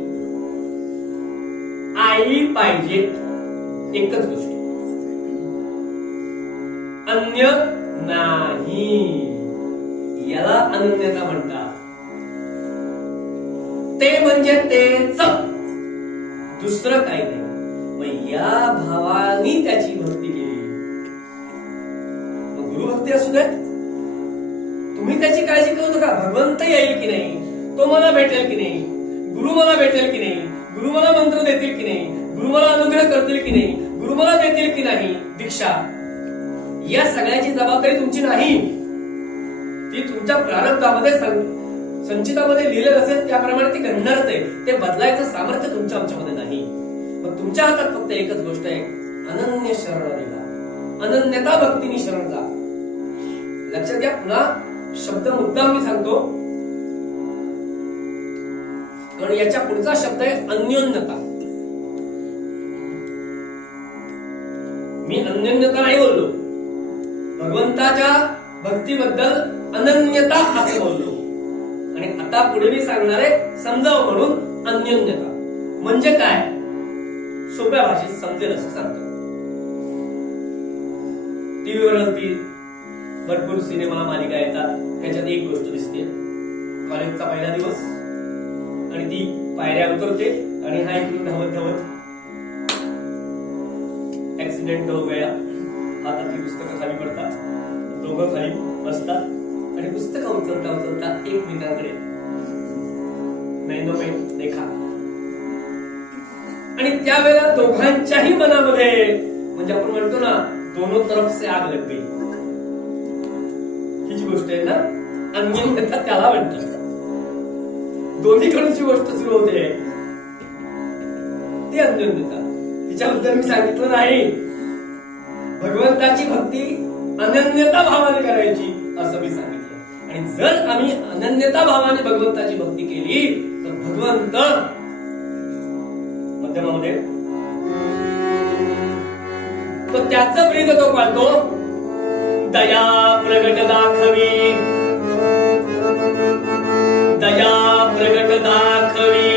आई पाहिजे, एकच गोष्ट, अन्य नाही. याला अनन्यता म्हणतात. ते म्हणजे तेच, दुसरं काही नाही. मग या भावानी त्याची भक्ती केली. मग गुरुभक्ती असू दे, तुम्ही त्याची काळजी करू नका. भगवंत येईल की नाही, तो मला भेटेल की नाही, गुरु मला भेटेल की नाही, गुरु मला मंत्र देतील की नाही, गुरु मला अनुग्रह करतील की नाही, गुरु मला देतील की नाही दीक्षा, या सगळ्याची जबाबदारी तुमची नाही. ती तुमच्या प्रारब्धामध्ये संचितामध्ये लिहिलेलं असेल त्याप्रमाणे ती घडणारच आहे. ते बदलायचं सामर्थ्य तुमच्या आमच्यामध्ये नाही. मग तुमच्या हातात फक्त एकच गोष्ट आहे, अनन्य शरणा, अनन्यता भक्तीने शरण जा. लक्षात घ्या, पुन्हा शब्द मुद्दाम मी सांगतो, कारण याच्या पुढचा शब्द आहे अन्योन्यता. मी अन्योन्यता नाही बोललो, भगवंताच्या भक्तीबद्दल अनन्यता असं बोललो. आणि आता पुढे मी सांगणार आहे समजावं म्हणून अन्योन्यता म्हणजे काय, सोप्या भाषेत समजेल असं सांगतो. टीव्हीवरती भरपूर सिनेमा मालिका येतात, त्याच्यात एक गोष्ट दिसते, कॉलेजचा पहिला दिवस आणि ती पायऱ्या उतरते आणि हा इकडून धावत धावत ऍक्सिडेंट हो गया, हातातली पुस्तकं खाली पडतात, दोघं खाली बसतात आणि पुस्तकं उचलता उचलता एकमेकांकडे मैनो मैन देखा. आणि त्यावेळेला दोघांच्याही मनामध्ये, म्हणजे आपण म्हणतो ना, दोनों तरफ से आग लग गई, हीच गोष्ट आहे ना, अन्योन्यता त्याला म्हणतात. दोन्हीकडूनची गोष्ट सुरू होते ती अन्योन्यता. तिच्याबद्दल मी सांगितलं नाही, भगवंताची भक्ती अनन्यता भावाने करायची असं मी सांगितलं. आणि जर आम्ही अनन्यता भावाने भगवंताची भक्ती केली तर भगवंत मध्यमामध्ये तो त्याचं प्रीत तो पाळतो. दया प्रगट दाखवी, दया प्रगट दाखवी,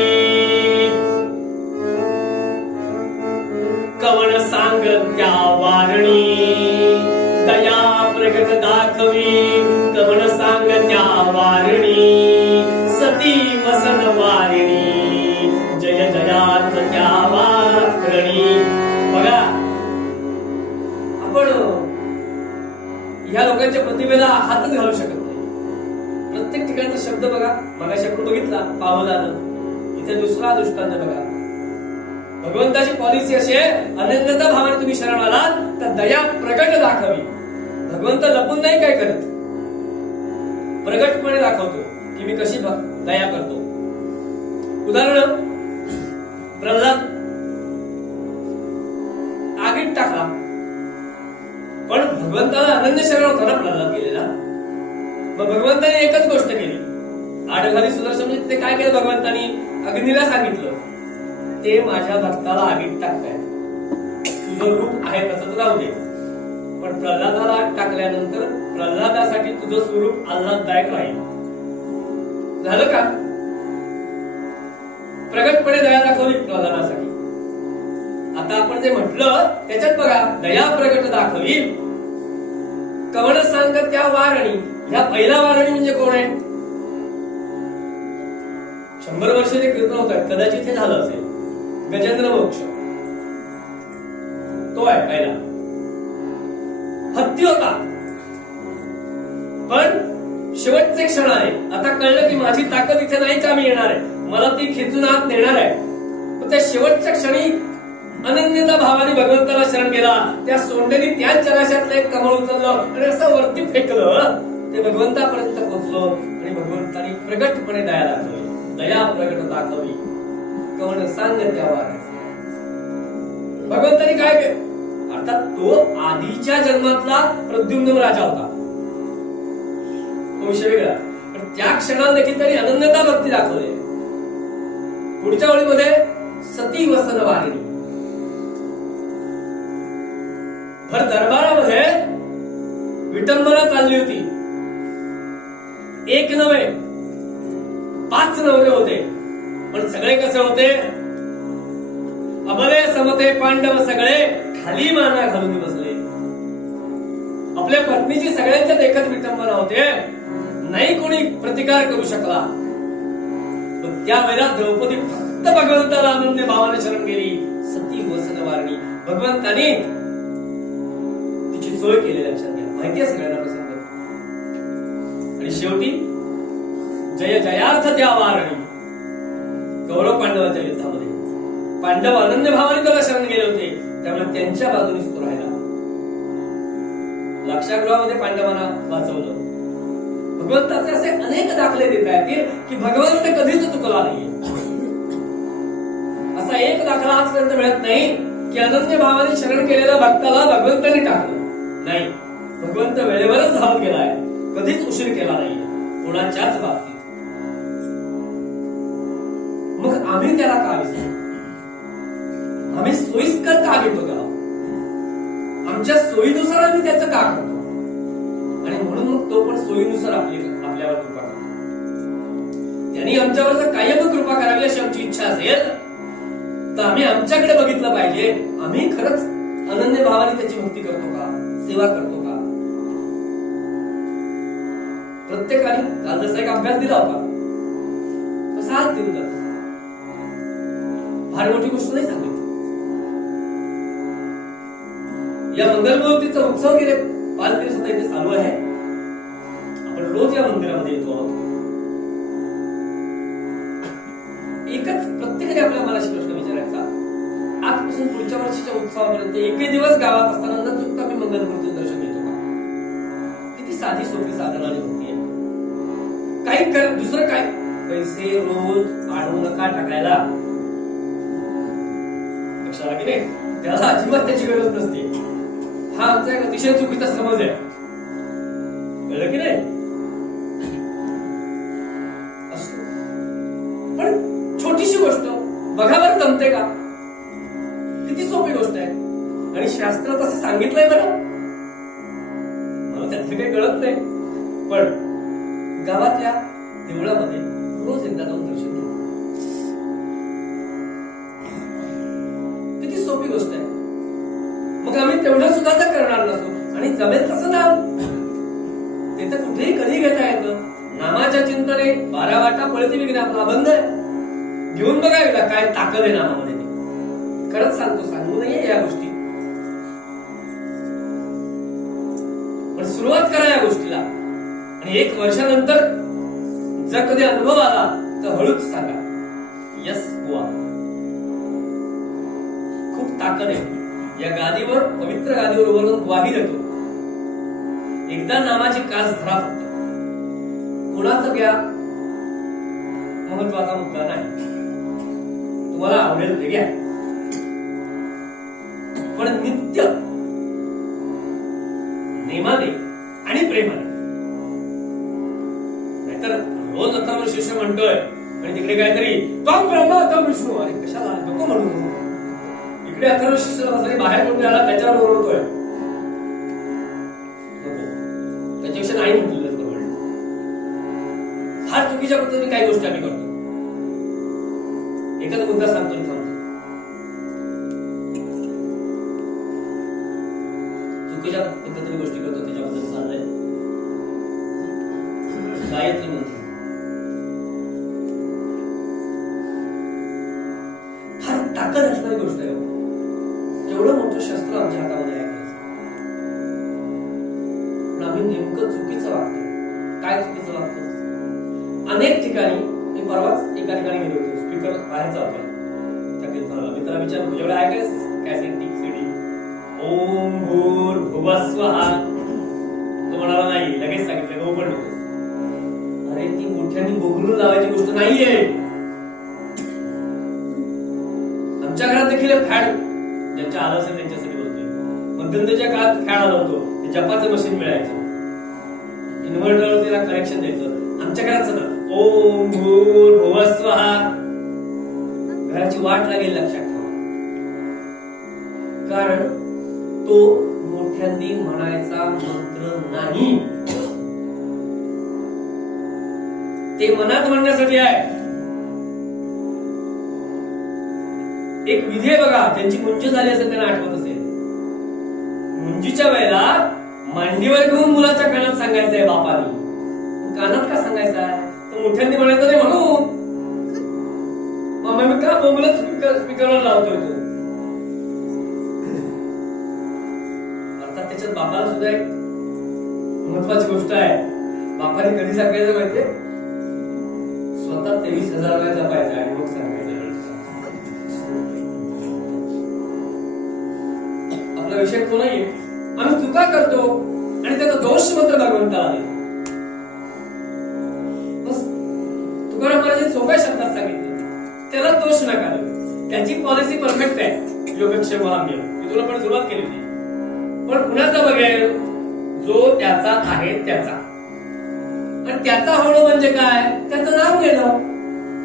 कवण सांग त्या वारणी, दया प्रगट दाखवी, कवण सांग त्या वारणी, सती वसन वारिणी, जय जयात त्या वारणी. बघा, आपण ह्या लोकांच्या प्रतिभेला हातच घालू शकत नाही. प्रत्येक ठिकाणचा शब्द बघा, मगाशी आपण बघितला पावलानं, इथे दुसरा दृष्टांत बघा. भगवंताची पॉलिसी अशी आहे, अनन्यता भावाने तुम्ही शरण आलात तर दया प्रगट दाखवी. भगवंत लपून नाही काय करत, प्रगटपणे दाखवतो की मी कशी दया करतो. उदाहरण, प्रल्हाद आगीत टाकला, पण भगवंताला अनन्य शरण होता ना प्रल्हाद गेलेला. मग भगवंताने एकच गोष्ट केली, आडघाली सुदर्शन, म्हणजे ते काय केलं भगवंतानी, अग्नीला सांगितलं, ते माझ्या भक्ताला आगीत टाकताय, तुझं रूप आहे तसं तर राहू दे, पण प्रल्हादाला आग टाकल्यानंतर प्रल्हादासाठी तुझं स्वरूप आल्हाददायक राहील. झालं का? प्रगटपणे दया दाखवली प्रल्हादासाठी. आता आपण जे म्हटलं त्याच्यात बघा, दया प्रगट दाखवी, कवण सांग त्या वारणी. ह्या पहिला वारणी म्हणजे कोण आहे? 100 वर्ष ते कीर्तन होत आहेत, कदाचित हे झालं असेल, गजेंद्र मोक्ष तो आहे पहिला. हत्ती होता, पण शेवटचे क्षण आहे, आता कळलं की माझी ताकद इथे नाही कामी येणार आहे, मला ती खेचून आत नेणार आहे. त्या शेवटच्या क्षणी अनन्यता भावाने भगवंताला शरण गेला. त्या सोंडेने त्याच जलाशयातलं एक कमळ उचललं आणि असं वरती फेकलं, ते भगवंतापर्यंत पोहोचलो आणि भगवंतानी प्रगटपणे दया दाखवली. दया प्रगट दाखवली, कवण सांग त्या वारणी. भगवंतानी काय केलं? अर्थात तो आधीच्या जन्मातला प्रद्युम्न राजा होता, तो विषय वेगळा, पण त्या क्षणाला देखील त्यांनी अनन्यता भक्ती दाखवली. पुढच्या ओळीमध्ये सती वसन वारिणी. भर दरबारामध्ये विटंबना चालली होती. एक नव्हे 5 नवरे होते, पण सगळे कसे होते? अबले समते पांडव सगळे खाली माना घालून बसले. आपल्या पत्नीची सगळ्यांच्या देखत विटंबना होते, नाही कोणी प्रतिकार करू शकला. त्यावेळेला द्रौपदी फक्त भगवंताला अनन्य भावाने शरण गेली. सती वसन वारणी, भगवंताने तिची सोय केली. लक्षात घ्या, माहिती आहे सगळ्यांना प्रसंग. आणि शेवटी जय जयार्थ त्या वारणी, कवण पांडव अनन्य भावाने त्याला शरण गेले होते, त्यामुळे त्यांच्या बाजूनेच तो राहिला. लाक्षागृहामध्ये पांडवांना वाचवलं. भगवंताचे असे अनेक दाखले देता येतील की भगवंत कधीच चुकला नाहीये. असा एक दाखला आजपर्यंत मिळत नाही की अनन्य भावाने शरण केलेल्या भक्ताला भगवंताने टाकलं नाही. भगवंत वेळेवरच धावून गेलाय, कधीच उशीर केला नाहीये कोणाच्याच बाबतीत. मग आम्ही त्याला का विसरतो? आम्ही सोयीस्कर का घेतो त्याला? आमच्या सोयीनुसार आम्ही त्याचं का करतो? आणि म्हणून मग तो पण सोयीनुसार आपल्यावर कृपा करतो. त्यांनी आमच्यावर जर कायम कृपा करावी अशी आमची इच्छा असेल तर आम्ही आमच्याकडे बघितलं पाहिजे. आम्ही खरंच अनन्य भावाने त्याची भक्ती करतो का, सेवा करतो का? प्रत्येकाने काल जसा एक अभ्यास दिला होता तसा आज देऊन जातो. फार मोठी गोष्ट नाही सांगितली. या मंगलमूर्तीचा उत्सव गेले 5 दिवस आता इथे चालू आहे. आपण रोज या मंदिरामध्ये येतो आहोत. एकच प्रत्येकाने आपल्या मनाशी प्रश्न विचारायचा, आजपासून पुढच्या वर्षीच्या उत्सवापर्यंत एकही दिवस गावात असताना न चुकता मी मंगलमूर्तीचं दर्शन घेतो का? किती साधी सोपी साधन आणि भक्ती आहे. काही कर, दुसरं काय, पैसे रोज आढळू नका टाकायला. लक्षात की नाही? त्याला अजिबात त्याची गरज नसते. हा आमचा एक अतिशय चुकीचा समज आहे. कळलं की नाही? असतो पण छोटीशी गोष्ट बघा बरं, जमते का? किती सोपी गोष्ट आहे. आणि शास्त्रात असं सांगितलंय बरं. मला त्यातलं काही कळत नाही, पण गावातल्या देवळामध्ये रोज एकदा जाऊन दर्शन घ्या. किती सोपी गोष्ट आहे. मग आम्ही तेवढं सुद्धा तर करणार नसतो. आणि जमेल तसं नाम ते तर कुठेही कधी घेता येतं. नामाच्या चिंतने 12 वाटा पळती विघ्न आपला अभंग आहे. घेऊन बघा एकदा काय ताकद आहे नामामध्ये. खरंच सांगतो, सांगू नाहीये या गोष्टी, पण सुरुवात करा या गोष्टीला. आणि 1 वर्षानंतर जर कधी अनुभव आला तर हळूच सांगा, यस हुआ. खूप ताकद आहे या गादीवर, पवित्र गादीवर उभारून ग्वाही देतो. एकदा नामाची कास धरा फक्त. कुणाचं घ्या महत्वाचा मुद्दा नाही. तुम्हाला आवडेल ते घ्या, पण नित्य नेमाने आणि प्रेमाने. नाहीतर रोज अथर्व शिष्य म्हणतोय आणि तिकडे काहीतरी त्वं ब्रह्मा त्वं विष्णू. अरे कशाला नको म्हणू. इकडे अथर्व शिष्य बाहेर कोणी आला त्याच्यावर ओरडतोय. त्याच्यापेक्षा नाही म्हटलेलं बरोबर. फार चुकीच्या पद्धतीने काही गोष्टी आम्ही करतो. एकच मुद्दा सांगतो आणि थांबतो. चुकीच्या पद्धतीने गोष्टी करतो त्याच्याबद्दल चाललंय. गायत्री मंत्र फार ताकद असणारी गोष्ट आहे. केवढं मोठं शस्त्र आमच्या हातामध्ये आहे. पण आम्ही नेमकं चुकीचं वागतो. काय चुकीचं वागतो? अनेक ठिकाणी, मी परवाच एका ठिकाणी गेलो होतो, स्पीकर बाहेरचा होता. त्या कीर्तनाला मी त्याला विचारलं, तुझ्याकडे आहे काय कॅसेट सीडी? ओम भूर्भुवस्वः. तो म्हणाला नाही. लगेच सांगितलं गो पण नको. अरे ती मोठ्याने बोगलून लावायची गोष्ट नाहीये. आमच्या घरात देखील फॅड ज्यांच्या आलं असेल त्यांच्यासाठी बोलतोय. मध्यंतरीच्या काळात फॅड आलं होतं, ते जपाचं मशीन मिळायचं, इन्व्हर्टरवर त्याला कनेक्शन द्यायचं. आमच्या घरात सगळं ओम भूर्भुवस्वः. घराची वाट लागेल, लक्षात ठेवा. कारण तो मोठ्यांनी म्हणायचा मंत्र नाही. ते मनात म्हणण्यासाठी आहे. एक विधी आहे बघा, त्यांची मुंजी झाली असेल, त्यांना आठवत असेल. मुंजीच्या वेळेला मांडीवर घेऊन मुलाच्या कानात सांगायचंय बापानी. कानात का सांगायचा आहे? तो मोठ्यांनी म्हणायचं नाही म्हणून. मग मी का बोंबलत स्पीकरवर लावतोय तो? अर्थात त्याच्यात बापाला सुद्धा एक महत्वाची गोष्ट आहे. बापाने कधी सांगायचं माहितीये? स्वतः 23,000 वेळा जपायचं आणि मग सांगायचं. लक्ष येतो नाहीये. आम्ही चुका करतो आणि त्याचा दोष मात्र भगवंताला देतो. बस तुकाराम महाराजांनी सोप्या शब्दात सांगितलं, त्याला दोष नका देऊ. त्याची पॉलिसी परफेक्ट आहे, योगक्षेम महाम्य. मी तुला पण सुरुवात केली होती. पण कुणाचा बघेल? जो त्याचा आहे त्याचा. आणि त्याचा होणं म्हणजे काय? त्याचं नाव घेणं.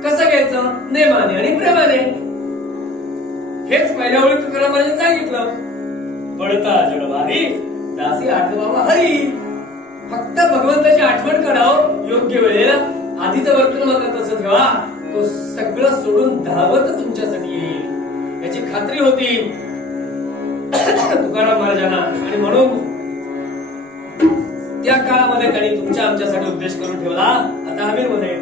कसं घ्यायचं? नेमाने आणि प्रेमाने. हेच पहिल्या वेळी तुकाराम महाराजांनी सांगितलं. पडता जडवारी दासी आठवावा हरी. फक्त भगवंताची आठवण करावं योग्य वेळेला. आधीचं वर्तन मात्र तसं ठेवा, तो सगळं सोडून धावत तुमच्यासाठी येईल याची खात्री होती तुकाराम महाराजांना. आणि म्हणून त्या काळामध्ये त्यांनी तुमच्या आमच्यासाठी उपदेश करून ठेवला. आता आमिरमध्ये